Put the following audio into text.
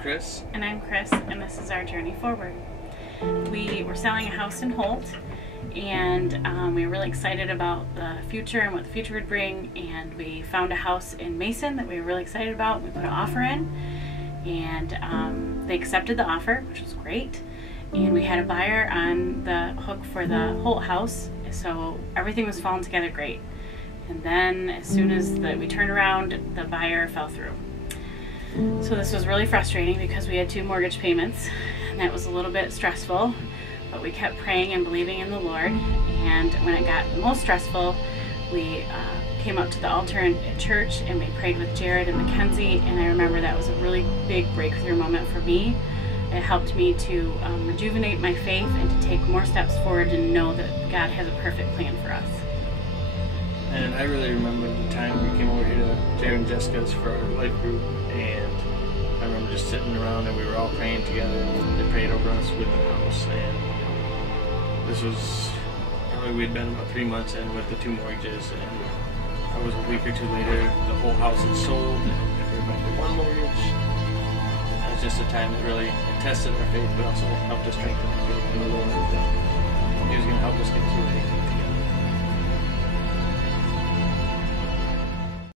Chris. And I'm Chris, and this is our journey forward. We were selling a house in Holt, and we were really excited about the future and what the future would bring, and we found a house in Mason that we were really excited about. We put an offer in, and they accepted the offer, which was great, and we had a buyer on the hook for the Holt house, so everything was falling together great. And then as soon as we turned around, the buyer fell through. So this was really frustrating because we had 2 mortgage payments, and that was a little bit stressful, but we kept praying and believing in the Lord. And when it got the most stressful, we came up to the altar in church, and we prayed with Jared and Mackenzie, and I remember that was a really big breakthrough moment for me. It helped me to rejuvenate my faith and to take more steps forward and know that God has a perfect plan for us. And I really remember the time we came over here to Jared and Jessica's for our life group, and I remember just sitting around and we were all praying together, and they prayed over us with the house. And this was probably, we'd been about 3 months in with the 2 mortgages, and I was a week or 2 later, the whole house had sold, and we were back to 1 mortgage. It was just a time that really tested our faith, but also helped us strengthen our faith in the Lord, that He was going to help us get through anything.